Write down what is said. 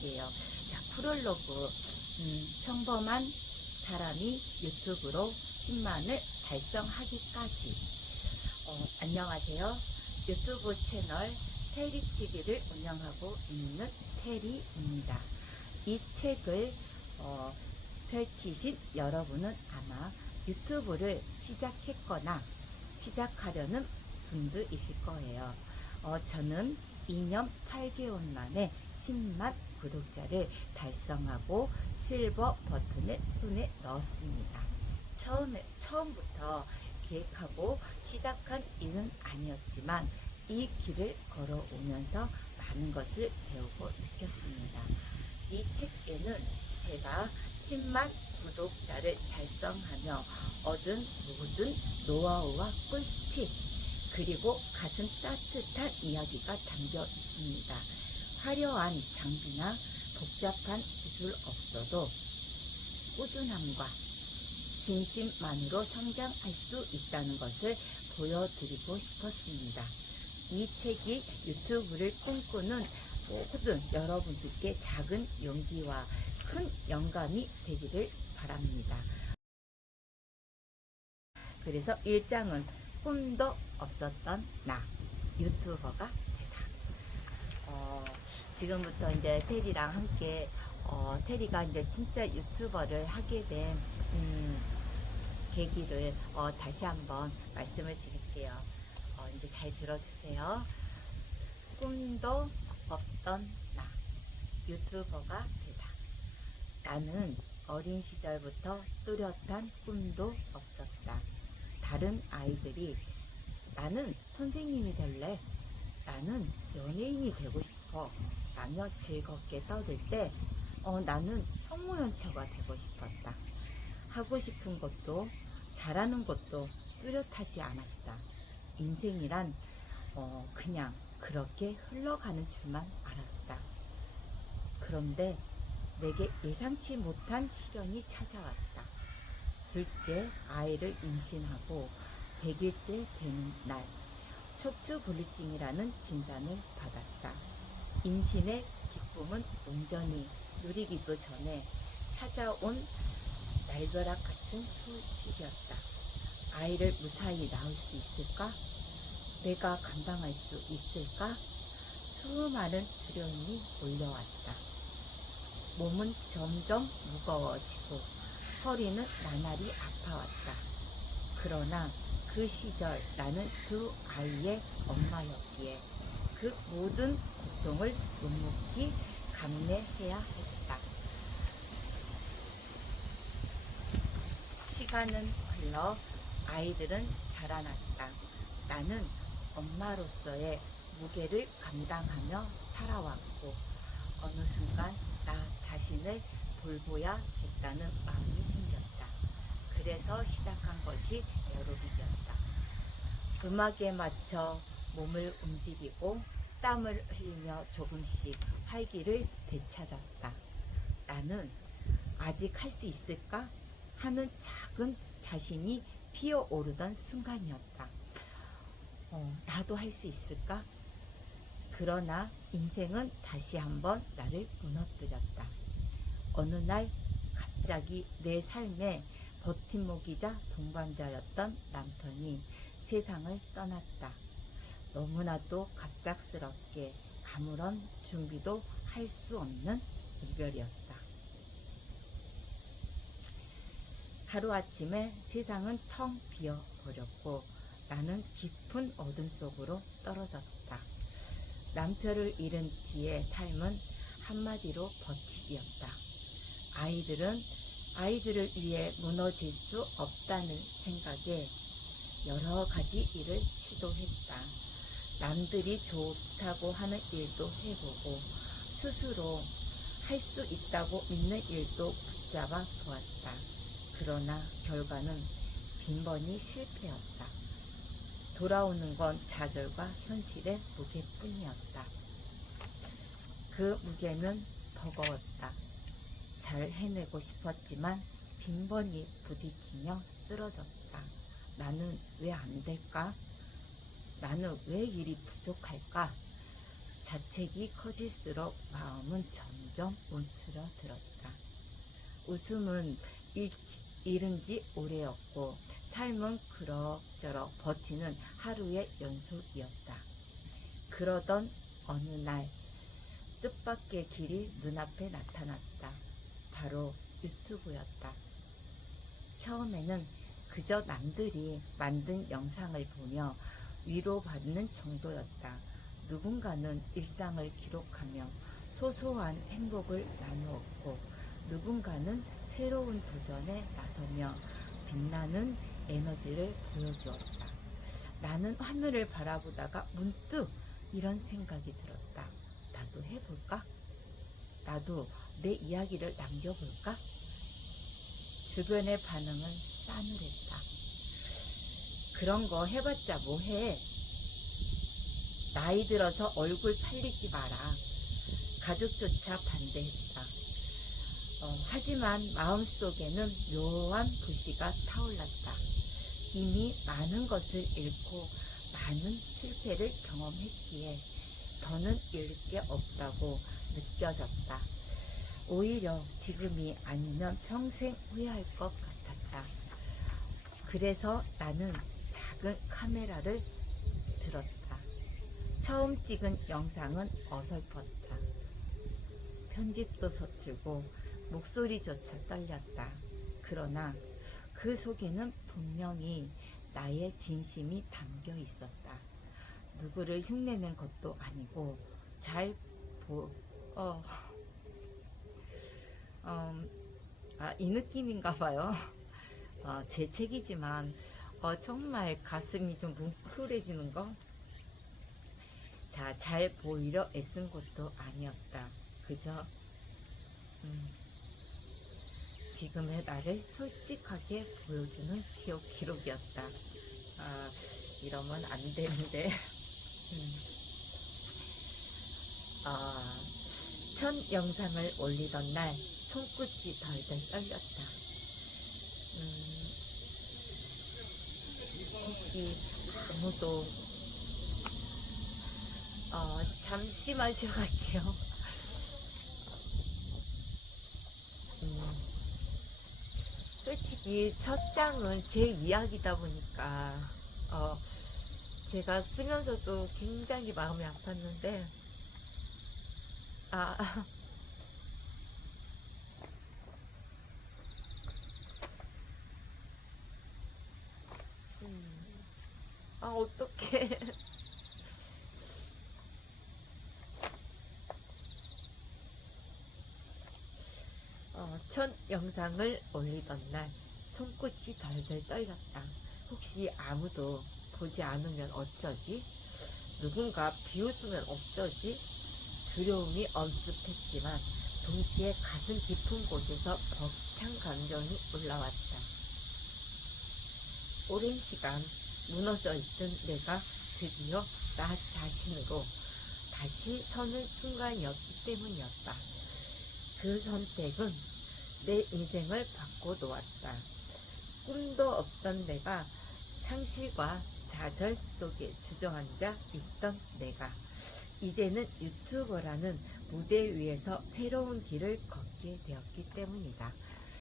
할게요. 자, 프롤로그. 음, 평범한 사람이 유튜브로 10만을 달성하기까지. 어, 안녕하세요. 유튜브 채널 테리TV를 운영하고 있는 테리입니다. 이 책을 어, 펼치신 여러분은 아마 유튜브를 시작했거나 시작하려는 분들이실 거예요. 어, 저는 2년 8개월 만에 10만 구독자를 달성하고 실버 버튼을 손에 넣었습니다. 처음에, 처음부터 계획하고 시작한 일은 아니었지만 이 길을 걸어오면서 많은 것을 배우고 느꼈습니다. 이 책에는 제가 10만 구독자를 달성하며 얻은 모든 노하우와 꿀팁 그리고 가슴 따뜻한 이야기가 담겨 있습니다. 화려한 장비나 복잡한 기술 없어도 꾸준함과 진심만으로 성장할 수 있다는 것을 보여드리고 싶었습니다. 이 책이 유튜브를 꿈꾸는 모든 여러분들께 작은 용기와 큰 영감이 되기를 바랍니다. 그래서 일장은 꿈도 없었던 나 유튜버가 지금부터 이제 테리랑 함께 어, 테리가 이제 진짜 유튜버를 하게 된 음, 계기를 어, 다시 한번 말씀을 드릴게요. 어, 이제 잘 들어주세요. 꿈도 없던 나 유튜버가 되다. 나는 어린 시절부터 뚜렷한 꿈도 없었다. 다른 아이들이 나는 선생님이 될래. 나는 연예인이 되고 싶 어. 라며 즐겁게 떠들 때, 어, 나는 성모연처가 되고 싶었다. 하고 싶은 것도, 잘하는 것도 뚜렷하지 않았다. 인생이란, 어, 그냥 그렇게 흘러가는 줄만 알았다. 그런데 내게 예상치 못한 시련이 찾아왔다. 둘째 아이를 임신하고 100일째 되는 날, 척추 불리증이라는 진단을 받았다. 임신의 기쁨은 온전히 누리기도 전에 찾아온 날벼락 같은 소식이었다. 아이를 무사히 낳을 수 있을까? 내가 감당할 수 있을까? 수많은 두려움이 몰려왔다. 몸은 점점 무거워지고 허리는 나날이 아파왔다. 그러나 그 시절 나는 두 아이의 엄마였기에 그 모든 고통을 묵묵히 감내해야 했다. 시간은 흘러 아이들은 자라났다. 나는 엄마로서의 무게를 감당하며 살아왔고 어느 순간 나 자신을 돌보야 겠다는 마음이 생겼다. 그래서 시작한 것이 에어로빅이었다. 음악에 맞춰 몸을 움직이고 땀을 흘리며 조금씩 활기를 되찾았다. 나는 아직 할 수 있을까 하는 작은 자신이 피어오르던 순간이었다. 어, 나도 할 수 있을까? 그러나 인생은 다시 한번 나를 무너뜨렸다. 어느 날 갑자기 내 삶의 버팀목이자 동반자였던 남편이 세상을 떠났다. 너무나도 갑작스럽게 아무런 준비도 할 수 없는 이별이었다. 하루아침에 세상은 텅 비어버렸고 나는 깊은 어둠 속으로 떨어졌다. 남편을 잃은 뒤의 삶은 한마디로 버티기였다. 아이들은 아이들을 위해 무너질 수 없다는 생각에 여러 가지 일을 시도했다. 남들이 좋다고 하는 일도 해보고 스스로 할 수 있다고 믿는 일도 붙잡아 보았다. 그러나 결과는 빈번히 실패였다. 돌아오는 건 좌절과 현실의 무게뿐이었다. 그 무게는 버거웠다. 잘 해내고 싶었지만 빈번히 부딪히며 쓰러졌다. 나는 왜 안 될까? 나는 왜 일이 부족할까? 자책이 커질수록 마음은 점점 움츠러들었다. 웃음은 잃, 잃은 지 오래였고 삶은 그럭저럭 버티는 하루의 연속이었다. 그러던 어느 날 뜻밖의 길이 눈앞에 나타났다. 바로 유튜브였다. 처음에는 그저 남들이 만든 영상을 보며 위로받는 정도였다. 누군가는 일상을 기록하며 소소한 행복을 나누었고 누군가는 새로운 도전에 나서며 빛나는 에너지를 보여주었다. 나는 화면을 바라보다가 문득 이런 생각이 들었다. 나도 해볼까? 나도 내 이야기를 남겨볼까? 주변의 반응은 싸늘했다. 그런 거 해봤자 뭐해? 나이 들어서 얼굴 팔리지 마라. 가족조차 반대했다. 어, 하지만 마음속에는 묘한 불씨가 타올랐다. 이미 많은 것을 잃고 많은 실패를 경험했기에 더는 잃을 게 없다고 느껴졌다. 오히려 지금이 아니면 평생 후회할 것 같았다. 그래서 나는 작은 카메라를 들었다. 처음 찍은 영상은 어설펐다. 편집도 서툴고 목소리조차 떨렸다. 그러나 그 속에는 분명히 나의 진심이 담겨 있었다. 누구를 흉내낸 것도 아니고 잘 보, 어, 음, 아, 이 느낌인가 봐요. 어, 제 책이지만 어, 정말 가슴이 좀 뭉클해지는 거. 자, 잘 보이려 애쓴 것도 아니었다. 그저 음, 지금의 나를 솔직하게 보여주는 기록, 기록이었다. 아, 이러면 안 되는데. 음. 아, 첫 영상을 올리던 날 손끝이 덜덜 떨렸다. 음, 혹시 아무도 어, 잠시만 쉬어갈게요. 음, 솔직히 첫 장은 제 이야기다 보니까 어, 제가 쓰면서도 굉장히 마음이 아팠는데 아 아 어떡해 어, 첫 영상을 올리던 날 손끝이 덜덜 떨렸다. 혹시 아무도 보지 않으면 어쩌지? 누군가 비웃으면 어쩌지? 두려움이 엄습했지만 동시에 가슴 깊은 곳에서 벅찬 감정이 올라왔다. 오랜 시간 무너져 있던 내가 드디어 나 자신으로 다시 서는 순간이었기 때문이었다. 그 선택은 내 인생을 바꿔놓았다. 꿈도 없던 내가 상실과 좌절 속에 주저앉아 있던 내가 이제는 유튜버라는 무대 위에서 새로운 길을 걷게 되었기 때문이다.